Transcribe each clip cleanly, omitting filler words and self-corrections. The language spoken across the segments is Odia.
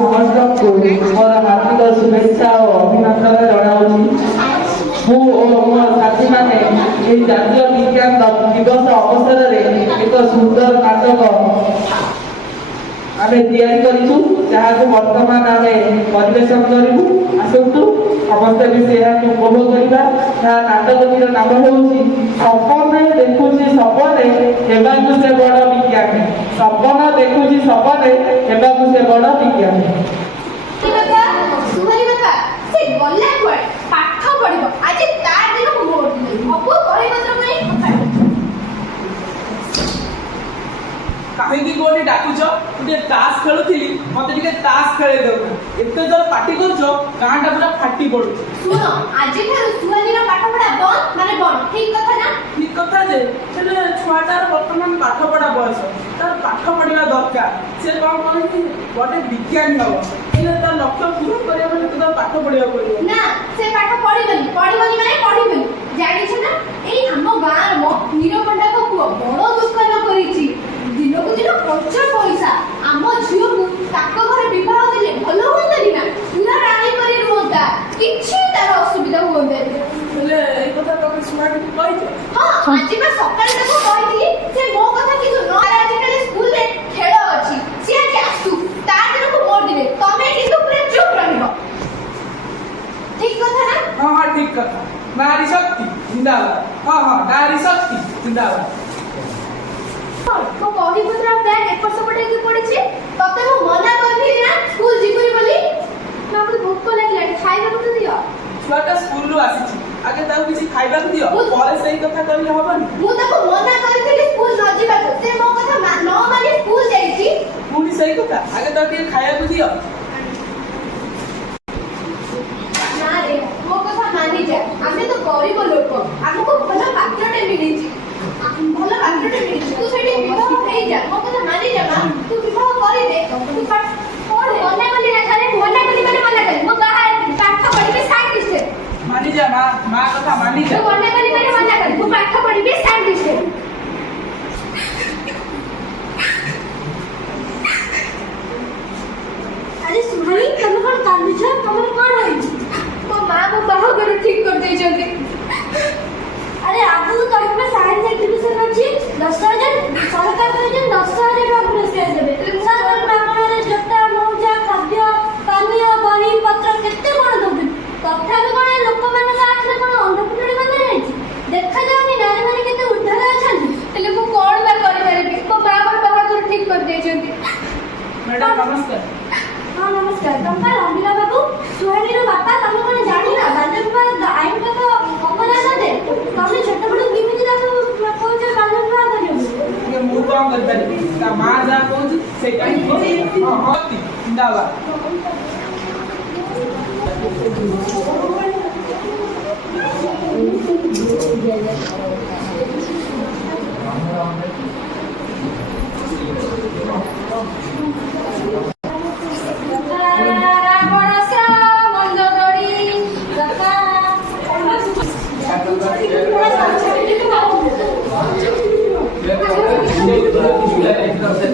ସମସ୍ତଙ୍କୁ ମୋର ହାର୍ଦ୍ଦିକ ଶୁଭେଚ୍ଛା ଓ ଅଭିନନ୍ଦନ ଜଣାଉଛି। ମୁଁ ଓ ମୋ ସାଥୀମାନେ ଏହି ଜାତୀୟ ବିଜ୍ଞାନ ଦିବସ ଅବସରରେ ଏକ ସୁନ୍ଦର ନାଟକ ଆମେ ତିଆରି କରିଛୁ, ଯାହାକୁ ବର୍ତ୍ତମାନ ଆମେ ପରିବେଷଣ କରିବୁ। ଆସନ୍ତୁ ସମସ୍ତେ ମିଶି ଏହାକୁ ଉପଭୋଗ କରିବା। ଏହା ନାଟକଟିର ନାମ ହେଉଛି ସପନେ ଦେଖୁଛି ସପନେ ହେବାକୁ ସେ ବଡ଼ ବିଜ୍ଞାନୀ। ସପନ ଦେଖୁଛି ସପନେ ହେବାକୁ ସେ ବଡ଼ ବିଜ୍ଞାନୀ। କାହିଁକି କୋଉଠି ଡାକୁଛ? ମୁଁ ଟିକେ ତାସ ଖେଳୁଥିଲି, ମତେ ଟିକେ ତାସ ଖେଳେଇ ଦେଉନା। ଏତେ ଜୋର ପାଟି କରୁଛ, ଗାଁଟା ପୁରା ଫାଟି ପଡୁଛି। ଶୁଣ, ଆଜିଠାରୁ ସୁହାନୀର ପାଠ ପଢା ବନ୍ଦ ମାନେ ବନ୍ଦ। ଠିକ କଥା ନା? ଠିକ କଥା ଯେ, ହେଲେ ଛୁଆଟାର ବର୍ତ୍ତମାନ ପାଠ ପଢା ବୟସ, ତାର ପାଠ ପଢିବା ଦରକାର। ସେ କଣ କହନ୍ତି ଗୋଟେ ବିଜ୍ଞାନୀ ହବ, ହେଲେ ତା ଲକ୍ଷ୍ୟ ପୂରଣ କରିବା ପାଇଁ ତାର ପାଠ ପଢିବାକୁ ପଡିବ। ନା, ସେ ପାଠ ପଢିବନି ମାନେ ପଢିବନି। ଜାଣିଛ ନା, ଏଇ ଆମ ଗାଁର ନିରପଣ୍ଡାଙ୍କ ପୁଅ ବଡ ଦୋକାନ କରିଛି। ଦିନକୁ ଦିନ ପ୍ରଚୁର ପଇସା। ଆମ ଝିଅକୁ ତାଙ୍କ ଘରେ ବିବାହ ଦେଲେ ଭଲ ହୁଅନ୍ତାନି ନା? ପୁରା ରାଣୀ ପରି ରୁହନ୍ତା, କିଛି ତାର ଅସୁବିଧା ହୁଅନ୍ତାନି। ହେଲେ ଏଇ କଥା ତମେ ଛୁଆଟିକୁ କହିଛ? ହଁ, ଆଜି ବା ସକାଳେ ତାକୁ କହିଥିଲି। ସେ ମୋ କଥା କିଛି ନ ଆଜିକାଲି ସ୍କୁଲରେ ଖେଳ ଅଛି, ସିଏ ଆଜି ଆସୁ। ତା ଦିନକୁ ମୋର ଦିନେ। ତମେ କିନ୍ତୁ ପୁରା ଚୁପ୍ ରହିବ। ଠିକ କଥା ନା? ହଁ ହଁ, ଠିକ କଥା। ନାରୀ ଶକ୍ତି ଜିନ୍ଦାବାଦ। ହଁ ହଁ, ନାରୀ ଶକ୍ତି ଜିନ୍ଦାବାଦ। ମୋ ବହିପତ୍ର ବ୍ୟାଗ ଏପଟ ସେପଟ ହେଇକି ପଡିଛି। ତତେ ମୁଁ ମନା କରିଥିଲି ନା ସ୍କୁଲ ଯିବୁନି ବୋଲି? ମତେ ଭୋକ ଲାଗିଲାଣି, ଖାଇବାକୁ ତ ଦିଅ। ଛୁଆଟା ସ୍କୁଲରୁ ଆସିଛି, ଆଗେ ତାକୁ କିଛି ଖାଇବାକୁ ଦିଅ, ପରେ ସେଇ କଥା କହିଲେ ହବନି? ମୁଁ ତାକୁ ମନା କରିଥିଲି ସ୍କୁଲ ନ ଯିବାକୁ। ସେ ମୋ କଥା ନ ମାନି ସ୍କୁଲ ଯାଇଛି। ପୁଣି ସେଇ କଥା, ଆଗେ ତାକୁ ଟିକେ ଖାଇବାକୁ ଦିଅ। ନା ରେ, ମୋ କଥା ମାନିଯା। ଆମେ ତ ଗରିବ ଲୋକ, ଆମକୁ ଭଲ ପାତ୍ରଟେ ମିଳିଛି। ଭଲ ପାତ୍ରଟେ ମିଳିଛି, ତୁ ସେଠି ବିବାହ ହେଇଯା। ମୋ କଥା ମାନିଯା ମା, ତୁ ବିବାହ କରିଦେ। ତୁ ମନା କଲି ନା? ଖାଲି ମନା କଲି ମାନେ ମନା କଲି। ମୁଁ ପାଠ ପଢିବି ସାଇଣ୍ଟିଷ୍ଟ। ମାନିଯା ମା, ମା କଥା ମାନିଯା। ତୁ ମନା କଲି ମାନେ ମନା କଲି। ମୁଁ ପାଠ ପଢିବି ସାଇଣ୍ଟିଷ୍ଟ। ଆରେ ସୁହାନୀ, ତମେ କଣ କାନ୍ଦୁଛ? ତମର କଣ ହେଇଛି? ମୋ ମା ମୋ ବାହାଘର ଠିକ କରିଦେଇଛନ୍ତି। ଆରେ ଆଗକୁ ତମର ସାଇନ୍ସ ଏକ୍ଜିବିସନ ଅଛି, 10,000 ସରକାର କହିଛନ୍ତି 10,000 ଟଙ୍କା ପୁରସ୍କାର ଦେବେ। ମାଗଣାରେ ଜୋତା, ମୌଜା, ଖାଦ୍ୟ, ପାନୀୟ, ବହି ପତ୍ର କେତେ କଣ ଦଉଛନ୍ତି। ତଥାପି କଣ ଲୋକମାନଙ୍କ ଆଖିରେ କଣ ଅନ୍ଧପୁଟୁଳି ବନ୍ଧା ଯାଇଛି? ଦେଖାଯାଉନି ନାରୀମାନେ କେତେ ଉଦ୍ଧାର ଅଛନ୍ତି। ହେଲେ ମୁଁ କଣ ବା କରିପାରିବି? ମୋ ମା ମୋର ବାହାଘର ଠିକ କରିଦେଇଛନ୍ତି। ମ୍ୟାଡାମ ନମସ୍କାର। ହଁ ନମସ୍କାର। ତମେ ରଙ୍ଗିଲା ବାବୁ, ସୁହାନୀର ବାପା। ତମେ କଣ ଜାଣିନା ବାଲ୍ୟ ବିବାହ ଆଇନଗତ ଅପରାଧ ଅଟେ? ତମେ ଛୋଟବେଳୁ କେମିତି ତାକୁ କହୁଛ ବାଲ୍ୟ ବିବାହ କରିବ? ମୁଁ କଣ କରିପାରିବି? ତା ମା ଯାହା କହୁଛି ସେଇଟା ହିଁ କହୁଛି। ହଁ ହଁ, ଜିନ୍ଦାବାଦ।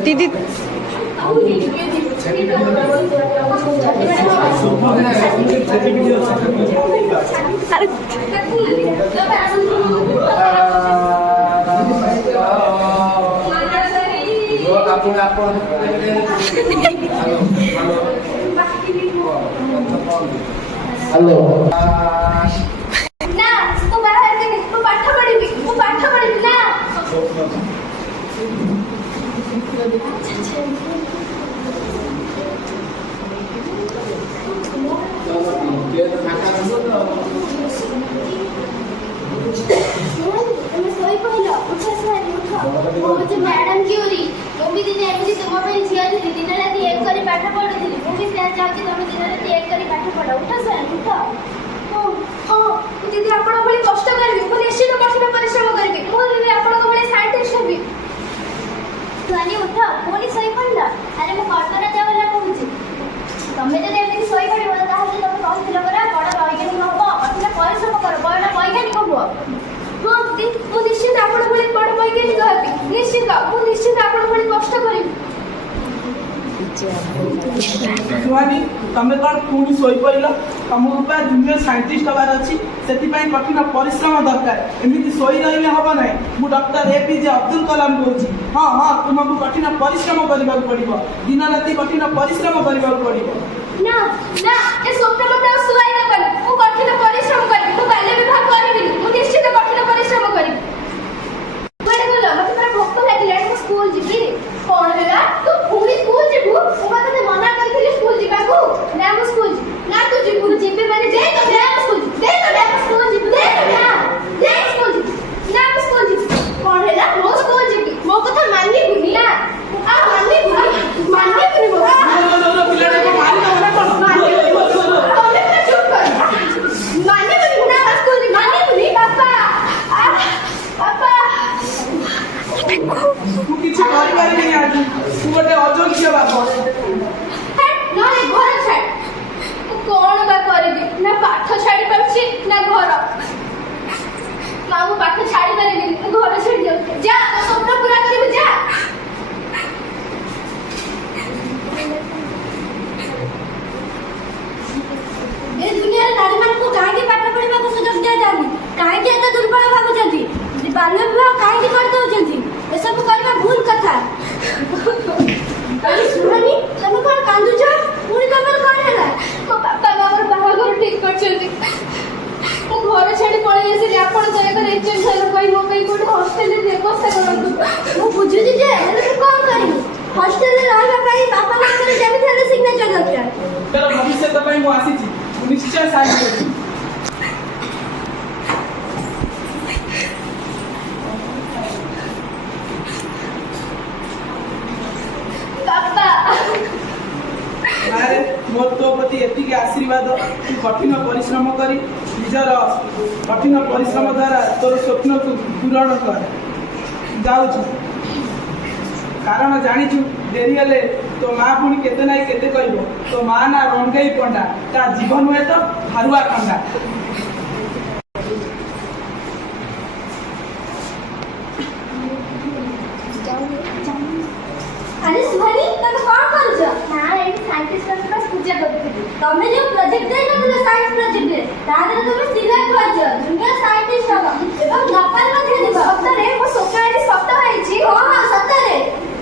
दीदी हेलो ना, तू बाहर के तू पाठ पढ़िबी ना। मैडम क्योरी भी दिन एमती तुम झील थी दिन राति एक कर पाठ पढ़ुली मुझे चाहूँगी तुम दिन राति एक कर पाठ पढ़ उठ सर उठ। हाँ दीदी आप कष्ट करी मुझे निश्चित कठिन परिश्रम करी मुझे आप साइंटिस्ट हेबी। सुहानी उठ पुणी शई पड़। अरे मुझे कल्पना चावला कहूँ तुम्हें जब एमती शई पड़ तुम कहते परा बड़ वैज्ञानिक हम कठिन परिश्रम कर बड़ वैज्ञानिक हुआ। हाँ दीदी मुझे निश्चित आप बड़ वैज्ञानिक हेबी निश्चित मुझे निश्चित आप कष्ट करी। सुहानी तमें कौन पुणी शोपड़ तुमको पूरा जूनियर साइंटिस्ट हबार अच्छी से कठिन परिश्रम दरकार एमती शोई रही हम ना मुझे डॉक्टर APJ अब्दुल कलाम कौच हाँ हाँ तुमको कठिन परिश्रम करने पड़ो दिन राति कठिन परिश्रम करने पड़ो ना ना ए स्वप्न मते सुवाई न कर मु कठिन परिश्रम करी मु बाल्य विवाह करबिनी मु निश्चित कठिन परिश्रम करी बड़े बोलो मते पूरा भोक लागिला मु स्कूल जिबी कोन हेला तू पुणी स्कूल जिबू मु तते मना करथिली स्कूल जिबा को ना मु स्कूल ना तू जिबू जिबे माने जे तो ना स्कूल दे तो ना स्कूल जिबू दे तो ना दे स्कूल ना स्कूल जिबू कोन हेला मु स्कूल जिबी मो कथा माननी बुनी ना आ माननी बुनी मो गोटे अयोग्य बाप नहे घर छाड़ कौन बा करबी ना पाठ छाड़ी पारछि ना घर ना मु पाठ छाड़ी पारिबिनी घर छाड़ी जाऊ जा तो स्वप्न पूरा करिबी जा ए दुनिया नारी मान को काहे के पाठ पढ़िबा को सुযোগ दिया जानी काहे के एत दुर्बल भाबुचंती बाल्य विवाह काहे के कर दउचंती ए सब करबा भूल कथा अरे सुहानी तुम कौन कांदु छ पुणी तमर कौन हैला मो पापा बाबर बाहागर ठीक करछंती मो घर छाड़ी पळै आसी आपण दया कर एचएम सर कहि मो कहि कोड हॉस्टल रे व्यवस्था करंतु मो बुझुजी जे हेले तू कोन करी हॉस्टल रे रहबा पई पापा माकर जेबी थाले सिग्नेचर दरकार तेरा भविष्य त पई मो आसी छी निश्चय साइन करी अरे मोर तो प्रति एतिक आशीर्वाद तू कठिन परिश्रम करी निजर कठिन परिश्रम द्वारा तोर स्वप्न को पूरण कर जाऊँ कारण जानिछु डेरी हेले तो माँ पुणी केते ना केते कहब तो माँ ना रंगई पंडा ता जीवन हुए तो हारुआ खंडा अरे सुहानी तुम कौन करू छ ना ए साइंटिस्ट का पूजा करथि तमे जो प्रोजेक्ट दे नथिले साइंस प्रोजेक्ट दे तादरे तुम सिलेक्ट करछ जूनियर साइंटिस्ट हो एवं जापान मध्ये दिबा सतरे मो सोकारी सप्ताह आइछि हां हां सतरे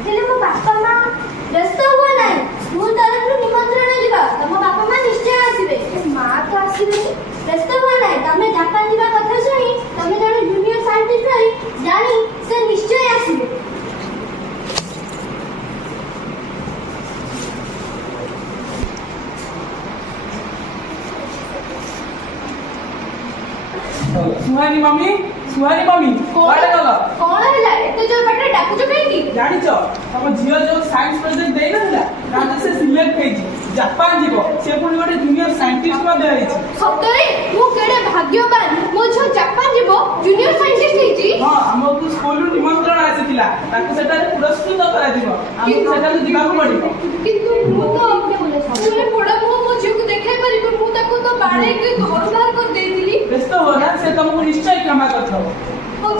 हेले मो बापा मां व्यस्त हुआ नाही स्कूल तरफ निमंत्रण दिबा तम बापा मां निश्चय आसीबे मां तो आसीबे व्यस्त हुआ नाही तमे जापान दिबा कथा सुनी तमे जने जूनियर साइंटिस्ट रही जानी से निश्चय आसीबे सुहानी मम्मी बाडे गला कौन हैला एते जो पटरे डाकु जो कहीं की जानी छ हम झियो जो साइंस प्रोजेक्ट देई नथिला ताते से सिलेक्ट हेछि जापान जीवो से पुणी गोटे जूनियर साइंटिस्ट मध्ये हेछि सतरे मु केडे भाग्यवान मो जो जापान जीवो जूनियर साइंटिस्ट हेछि हां हमको स्कूल रु निमंत्रण आसीतिला ताको सेटा पुरस्कृत करा दिबो हमको सेटा दिबा को पड़िबो किंतु मु तो स्कूल पढा मो झियो को देखाई परिबो मु ताको तो बाड़े के घर बाहर कर देइतिली व्यस्त हो ना से तुमको निश्चय क्षमा करथो ओ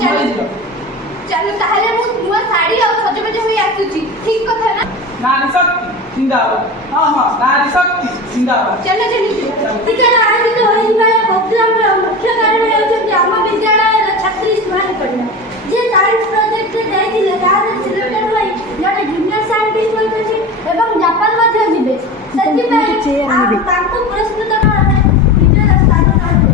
चलो ताहले मु नुआ साड़ी और सजबज होई आसुची ठीक कथा ना नारी शक्ति जिंदाबाद हां हां नारी शक्ति जिंदाबाद चलो इतना आयोजित होइबा प्रोग्राम रो मुख्य कारण हेउछ ଆମ विद्यालय छात्री सुहानी पड़ना जे साइंस प्रोजेक्ट देइतिले तार सिलेक्टेड होई जने जूनियर साइंटिस्ट होइछि एवं जापान मध्ये जिबे सेति पे आप तांको पुरस्कृत करबे निजे स्थान करबे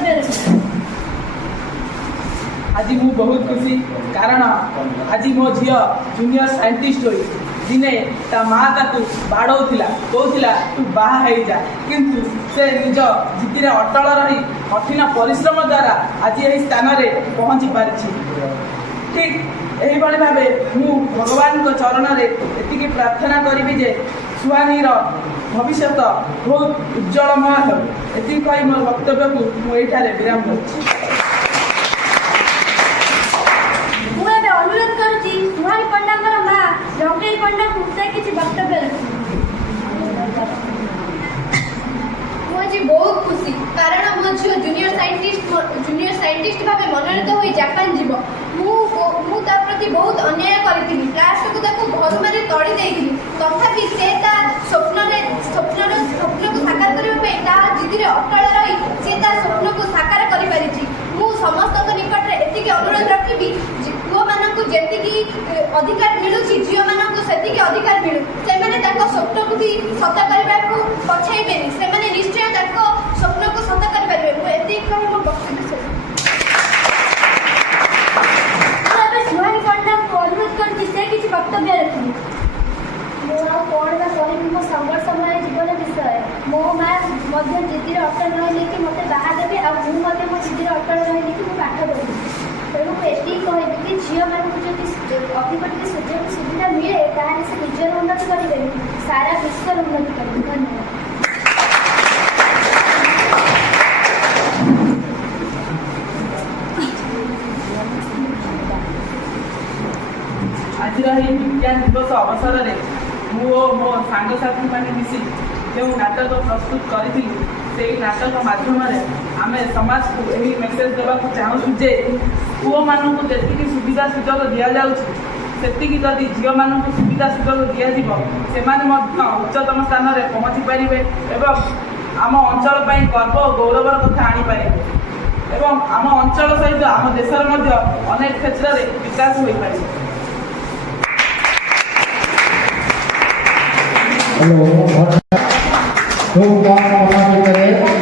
ବକ୍ତବ୍ୟ ରଖିବେ? ଆଜି ମୁଁ ବହୁତ ଖୁସି କାରଣ ଆଜି ମୋ ଝିଅ ଜୁନିୟର ସାଇଣ୍ଟିଷ୍ଟ ହୋଇ ଦିନେ ତା ମା ତାକୁ ବାଡ଼ଉଥିଲା, କହୁଥିଲା ତୁ ବାହା ହେଇଯା, କିନ୍ତୁ ସେ ନିଜ ଜିଦିରେ ଅଟଳ ରହି କଠିନ ପରିଶ୍ରମ ଦ୍ୱାରା ଆଜି ଏହି ସ୍ଥାନରେ ପହଞ୍ଚି ପାରିଛି। ଠିକ୍ ଏହିଭଳି ଭାବେ ମୁଁ ଭଗବାନଙ୍କ ଚରଣରେ ଏତିକି ପ୍ରାର୍ଥନା କରିବି ଯେ ସୁହାନୀର ଭବିଷ୍ୟତ ବହୁତ ଉଜ୍ଜଳମୟ ହେଉ। ଏତିକି କହି ମୋ ବକ୍ତବ୍ୟକୁ ମୁଁ ଏଇଠାରେ ବିରାମ କରୁଛି। ମୁଁ ଏବେ ଅନୁରୋଧ କରୁଛି ସୁହାନୀ ପଣ୍ଡାଙ୍କର ମା ରଙ୍ଗେଇ ପଣ୍ଡାଙ୍କୁ ସେ କିଛି ବକ୍ତବ୍ୟ ରଖିବେ। ମୁଁ ଆଜି ବହୁତ ଖୁସି କାରଣ ମୋ ଝିଅ ଜୁନିୟର ସାଇଣ୍ଟିଷ୍ଟ ଭାବେ ମନୋନୀତ ହୋଇ ଜାପାନ ଯିବ। ମୁଁ ତା ପ୍ରତି ବହୁତ ଅନ୍ୟାୟ କରିଥିଲି, ଲାଷ୍ଟକୁ ତାକୁ ଘରୁ ମାରି ତଡ଼ି ଦେଇଥିଲି, ତଥାପି ସେ ତା ସ୍ୱପ୍ନକୁ ସାକାର କରିବା ପାଇଁ ତା ଜିଦିରେ ଅଟଳ ରହି ସେ ତା ସ୍ୱପ୍ନକୁ ସାକାର କରିପାରିଛି। ମୁଁ ସମସ୍ତଙ୍କ ନିକଟରେ ଏତିକି ଅନୁରୋଧ ରଖିବି ପୁଅମାନଙ୍କୁ ଯେତିକି ଅଧିକାର ମିଳୁଛି ଝିଅମାନଙ୍କୁ ସେତିକି ଅଧିକାର ମିଳୁ। ସେମାନେ ତାଙ୍କ ସ୍ୱପ୍ନକୁ ବି ସତ କରିବାକୁ ପଛାଇବେନି, ସେମାନେ ନିଶ୍ଚୟ ତାଙ୍କ ସ୍ୱପ୍ନକୁ ସତ କରିପାରିବେ। ମୁଁ ଏତିକି କହି ମୋ ବକ୍ତବ୍ୟ ଶେଷ। ମୁଁ ଏବେ ସୁହାନୀ ପଣ୍ଡାଙ୍କୁ ଅନୁରୋଧ କରୁଛି ସେ କିଛି ବକ୍ତବ୍ୟ ରଖିବେ। ମୁଁ ଆଉ କ'ଣ ବା କହିବି ମୋ ସଂଘର୍ଷମୟ ଜୀବନ ବିଷୟରେ। ମୋ ମା ମଧ୍ୟ ଜିଦିରେ ଅଟଳ ରହିଲେ କି ମୋତେ ବାହା ଦେବେ, ଆଉ ମୁଁ ମଧ୍ୟ ମୋ ଜିଦିରେ ଅଟଳ ରହିଲି କି ମୁଁ ପାଠ ପଢ଼ିବି। ତେଣୁ ମୁଁ ଏତିକି କହିବି କି ଝିଅମାନଙ୍କୁ ଯଦି ଅଧିକ ଟିକେ ସୁଯୋଗ ସୁବିଧା ମିଳେ ତାହେଲେ ସେ ନିଜର ଉନ୍ନତି କରିବେନି, ସାରା ବିଶ୍ୱର ଉନ୍ନତି କରିବେ। ଧନ୍ୟବାଦ। ଆଜିର ଏହି ବିଜ୍ଞାନ ଦିବସ ଅବସରରେ ମୁଁ ଓ ମୋ ସାଙ୍ଗସାଥୀମାନେ ମିଶି ଯେଉଁ ନାଟକ ପ୍ରସ୍ତୁତ କରିଥିଲୁ ସେହି ନାଟକ ମାଧ୍ୟମରେ ଆମେ ସମାଜକୁ ଏହି ମେସେଜ ଦେବାକୁ ଚାହୁଁଛୁ ଯେ ପୁଅମାନଙ୍କୁ ଯେତିକି ସୁବିଧା ସୁଯୋଗ ଦିଆଯାଉଛି ସେତିକି ଯଦି ଝିଅମାନଙ୍କୁ ସୁବିଧା ସୁଯୋଗ ଦିଆଯିବ ସେମାନେ ମଧ୍ୟ ଉଚ୍ଚତମ ସ୍ଥାନରେ ପହଞ୍ଚି ପାରିବେ ଏବଂ ଆମ ଅଞ୍ଚଳ ପାଇଁ ଗର୍ବ ଓ ଗୌରବର କଥା ଆଣିପାରିବେ ଏବଂ ଆମ ଅଞ୍ଚଳ ସହିତ ଆମ ଦେଶର ମଧ୍ୟ ଅନେକ କ୍ଷେତ୍ରରେ ବିକାଶ ହୋଇପାରିବ। हेलो खूब कम समय